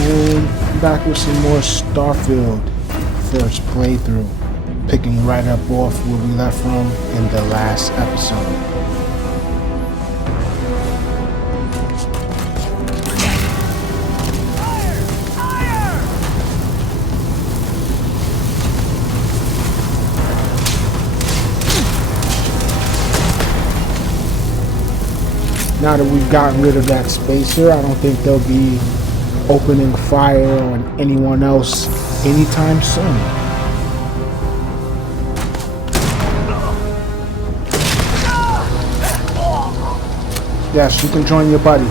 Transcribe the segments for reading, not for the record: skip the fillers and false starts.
people? I'm back with some more Starfield first playthrough, picking right up off where we left from in the last episode. Now that we've gotten rid of that spacer, I don't think they'll be opening fire on anyone else anytime soon. Yes, you can join your buddy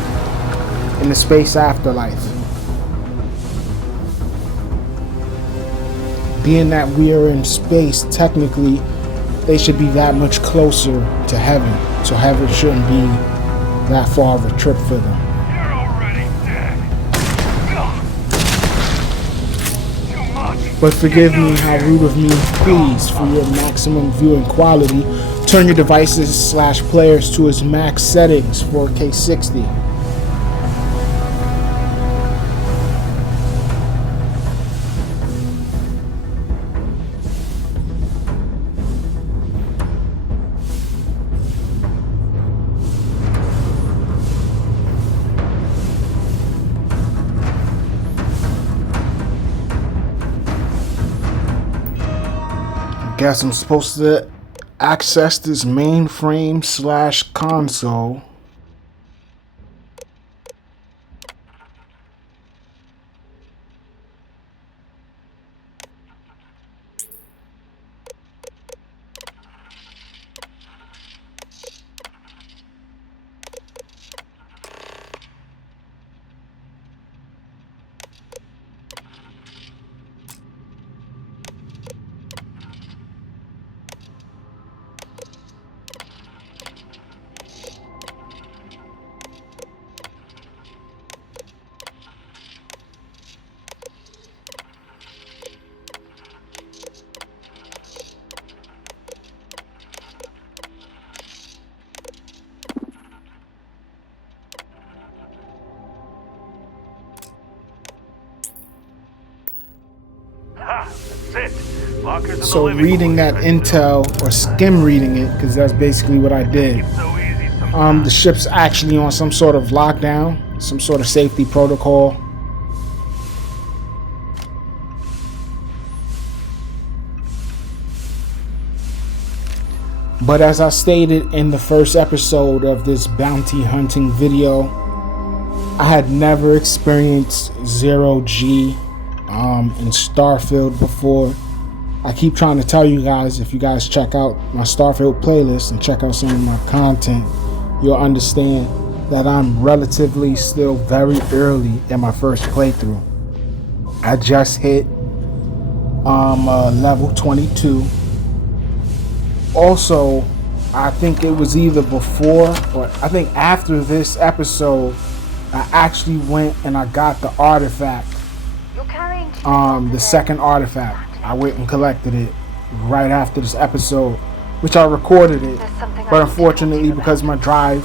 in the space afterlife. Being that we are in space, technically, they should be that much closer to heaven, so heaven shouldn't be that far of a trip for them. You're already dead. Too much. But forgive me how rude of me. Please, for your maximum viewing quality, turn your devices / players to its max settings, 4K 60. Guess I'm supposed to access this mainframe / console. So reading that intel, or skim reading it, because that's basically what I did. The ship's actually on some sort of lockdown, some sort of safety protocol. But as I stated in the first episode of this bounty hunting video, I had never experienced Zero-G in Starfield before. I keep trying to tell you guys, if you guys check out my Starfield playlist and check out some of my content, you'll understand that I'm relatively still very early in my first playthrough. I just hit level 22. Also, I think it was either before or I think after this episode, I actually went and I got the artifact, the second artifact. I went and collected it right after this episode, which I recorded it, but unfortunately because my drive,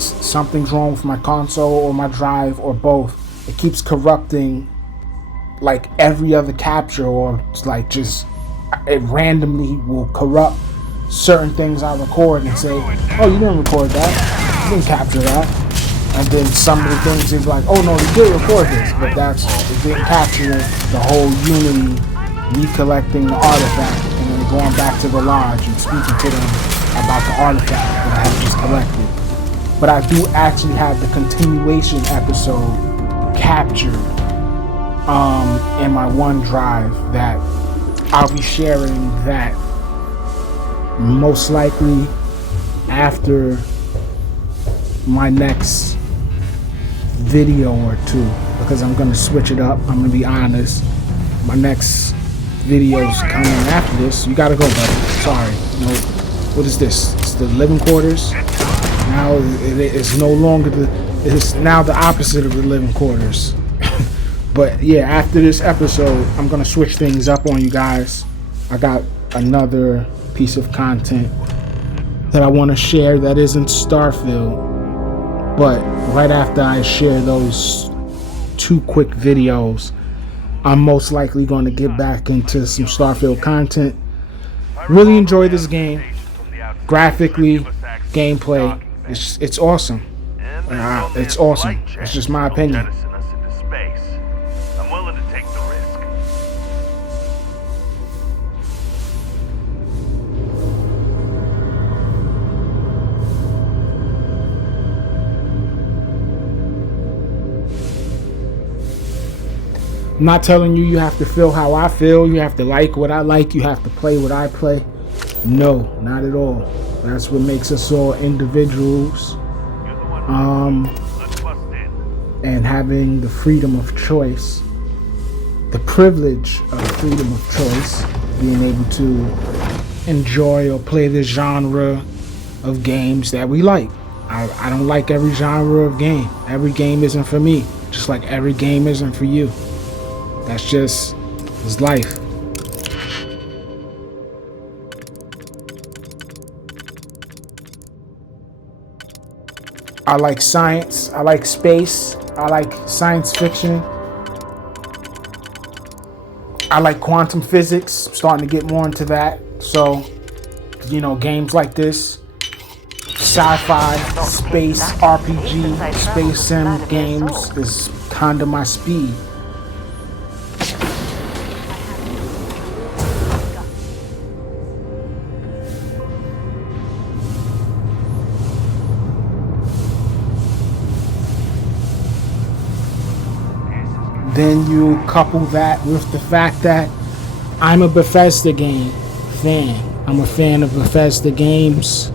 something's wrong with my console or my drive or both. It keeps corrupting like every other capture, or it's like just it randomly will corrupt certain things I record and say, oh, you didn't record that, you didn't capture that. And then some of the things they're like, oh no, you did record this, but it didn't capture the whole Unity, me collecting the artifact and then going back to the lodge and speaking to them about the artifact that I have just collected. But I do actually have the continuation episode captured in my OneDrive that I'll be sharing that most likely after my next video or two, because I'm gonna switch it up. I'm gonna be honest, my next video's coming after this. You gotta go, buddy. Sorry. No, what is this? It's the living quarters. Now it's no longer it's now the opposite of the living quarters. But yeah, after this episode, I'm gonna switch things up on you guys. I got another piece of content that I want to share that isn't Starfield. But right after I share those 2 quick videos. I'm most likely going to get back into some Starfield content. Really enjoy this game. Graphically, gameplay, it's awesome. It's awesome. It's just my opinion. I'm willing to take the risk. I'm not telling you have to feel how I feel. You have to like what I like. You have to play what I play. No, not at all. That's what makes us all individuals. And having the freedom of choice, the privilege of freedom of choice, being able to enjoy or play the genre of games that we like. I don't like every genre of game. Every game isn't for me, just like every game isn't for you. That's just, it's life. I like science, I like space, I like science fiction. I like quantum physics. I'm starting to get more into that. So, you know, games like this, sci-fi, space, RPG, space sim games is kind of my speed. Then you couple that with the fact that I'm a Bethesda game fan. I'm a fan of Bethesda games.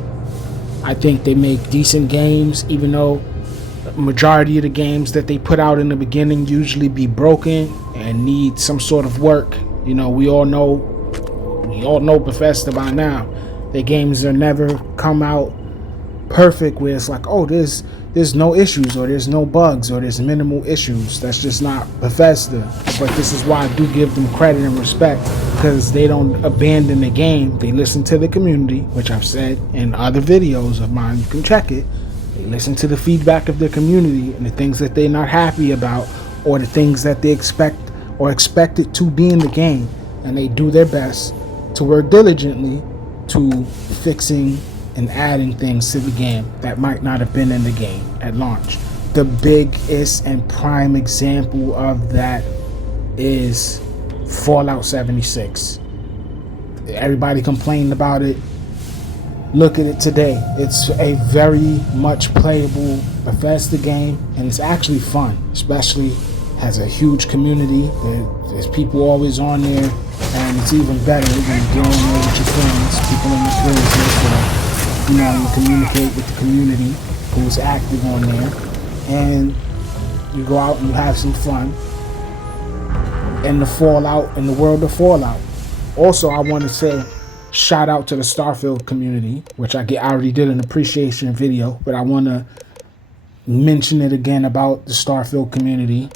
I think they make decent games, even though the majority of the games that they put out in the beginning usually be broken and need some sort of work. You know, we all know Bethesda by now. Their games are never come out perfect where it's like, oh, there's no issues or there's no bugs or there's minimal issues. That's just not Bethesda. But this is why I do give them credit and respect, because they don't abandon the game. They listen to the community, which I've said in other videos of mine. You can check it. They listen to the feedback of the community and the things that they're not happy about or the things that they expect or expected to be in the game, and they do their best to work diligently to fixing and adding things to the game that might not have been in the game at launch. The biggest and prime example of that is Fallout 76. Everybody complained about it. Look at it today. It's a very much playable Bethesda game, and it's actually fun, especially has a huge community. There's people always on there, and it's even better when you get on there with your friends, people in the business, you know, you communicate with the community who's active on there, and you go out and you have some fun in the world of Fallout. Also, I want to say shout out to the Starfield community, which I already did an appreciation video, but I want to mention it again about the Starfield community,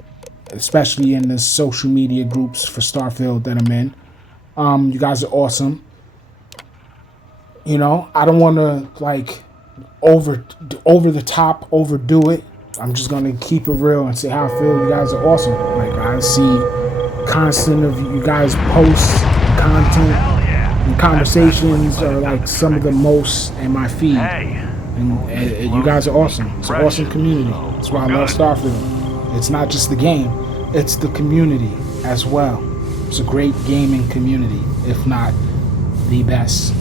especially in the social media groups for Starfield that I'm in. You guys are awesome. You know, I don't want to like over the top overdo it. I'm just gonna keep it real and say how I feel. You guys are awesome. Like, I see constant of you guys posts, content, and conversations are like some of the most in my feed. And you guys are awesome. It's an awesome community. That's why I love Starfield. It's not just the game, it's the community as well. It's a great gaming community, if not the best.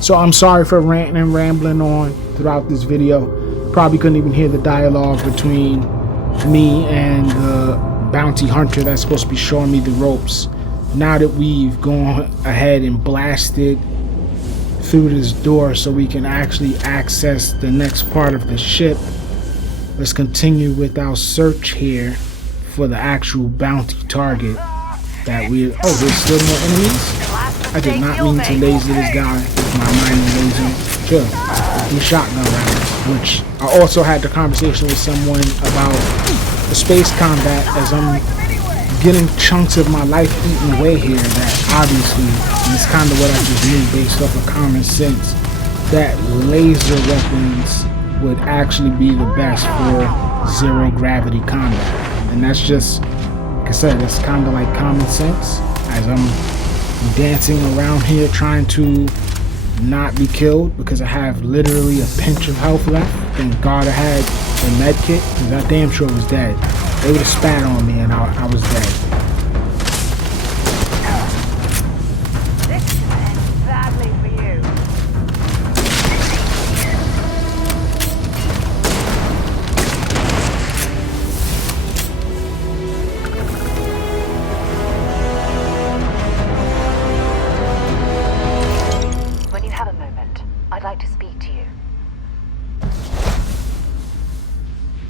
So I'm sorry for ranting and rambling on throughout this video. Probably couldn't even hear the dialogue between me and the bounty hunter that's supposed to be showing me the ropes. Now that we've gone ahead and blasted through this door so we can actually access the next part of the ship, let's continue with our search here for the actual bounty target that we... Oh, there's still more enemies? I did not mean to laser this guy with my mining laser. Sure, the shotgun rounds, which I also had the conversation with someone about the space combat as I'm getting chunks of my life eaten away here that obviously, and it's kind of what I just knew based off of common sense, that laser weapons would actually be the best for zero gravity combat. And that's just, like I said, that's kind of like common sense as I'm dancing around here trying to not be killed because I have literally a pinch of health left. Thank God I had a med kit because I damn sure was dead. They would have spat on me and I was dead. This is gonna end badly for you. When you have a moment, I'd like to speak to you.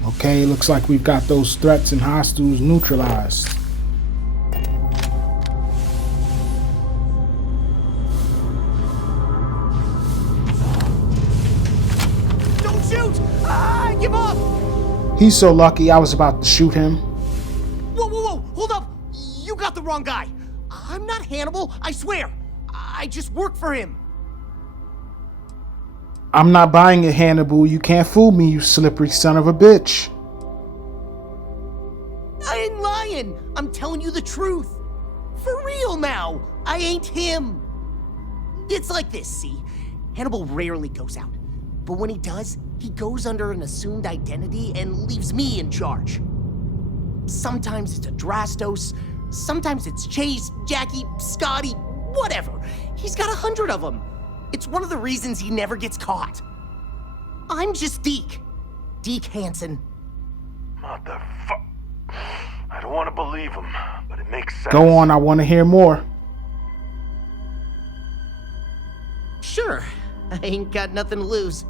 Okay, looks like we've got those threats and hostiles neutralized. Don't shoot! Ah, give up! He's so lucky I was about to shoot him. Whoa, whoa, whoa! Hold up! You got the wrong guy. I'm not Hannibal, I swear. I just work for him. I'm not buying it, Hannibal. You can't fool me, you slippery son of a bitch. I ain't lying. I'm telling you the truth. For real now. I ain't him. It's like this, see? Hannibal rarely goes out. But when he does, he goes under an assumed identity and leaves me in charge. Sometimes it's a Drastos. Sometimes it's Chase, Jackie, Scotty, whatever. He's got 100 of them. It's one of the reasons he never gets caught. I'm just Deke. Deke Hansen. Motherfucker. I don't want to believe him, but it makes sense. Go on, I want to hear more. Sure, I ain't got nothing to lose.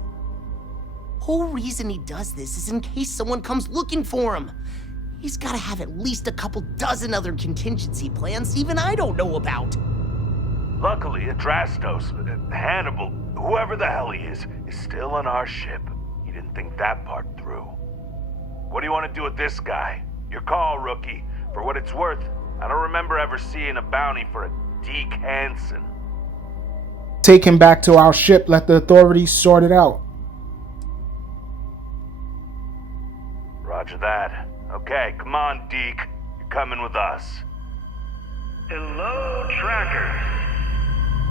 Whole reason he does this is in case someone comes looking for him. He's gotta have at least a couple dozen other contingency plans even I don't know about. Luckily, Adrastos, Hannibal, whoever the hell he is still on our ship. He didn't think that part through. What do you want to do with this guy? Your call, rookie. For what it's worth, I don't remember ever seeing a bounty for a Deke Hansen. Take him back to our ship. Let the authorities sort it out. Roger that. Okay, come on, Deke. You're coming with us. Hello, trackers.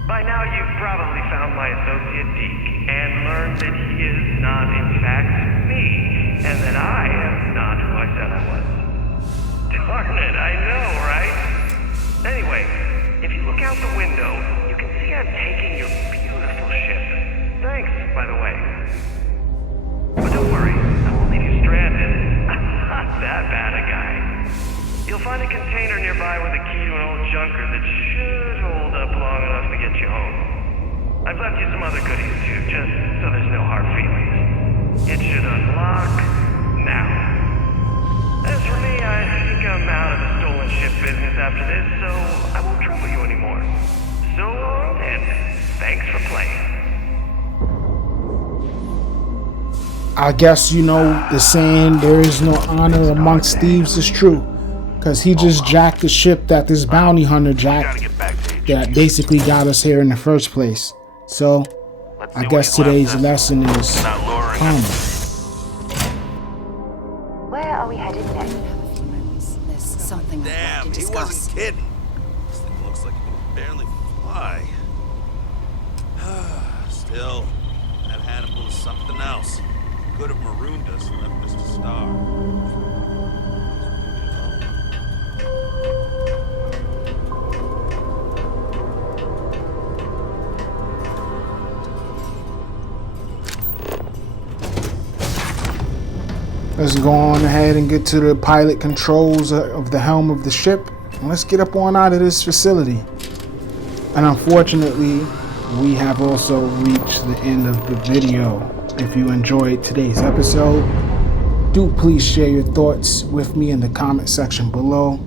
By now you've probably found my associate Deke and learned that he is not in fact me, and that I am not who I said I was. Darn it, I know, right? Anyway, if you look out the window, you can see I'm taking your beautiful ship. Thanks, by the way. But don't worry, I won't leave you stranded. I'm not that bad a guy. You'll find a container nearby with a key to an old junker that should hold up long enough to get you home. I've left you some other goodies too, just so there's no hard feelings. It should unlock now. As for me, I think I'm out of the stolen ship business after this, so I won't trouble you anymore. So long, and thanks for playing. I guess, you know, the saying, there is no honor amongst thieves is true. Because he just jacked the ship that this bounty hunter jacked that basically got us here in the first place. So, I guess today's lesson is karma. Where are we headed next? There's something I'd like Damn, to he discuss. wasn't kidding. This thing looks like it can barely fly. Still, that Hannibal is something else. Could have marooned us and left us to starve. Let's go on ahead and get to the pilot controls of the helm of the ship. And let's get up on out of this facility. And unfortunately, we have also reached the end of the video. If you enjoyed today's episode, do please share your thoughts with me in the comment section below.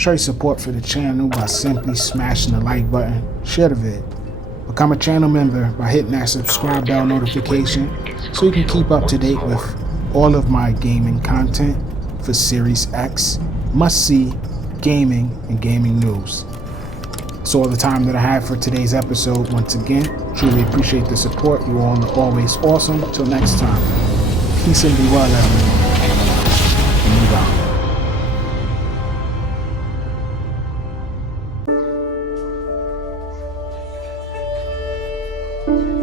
Show your support for the channel by simply smashing the like button, share the vid. Become a channel member by hitting that subscribe bell notification so you can keep up to date with all of my gaming content for Series X, must-see gaming and gaming news. That's all the time that I have for today's episode. Once again, truly appreciate the support. You all are always awesome. Till next time, peace and be well, everyone. And move out. Thank you.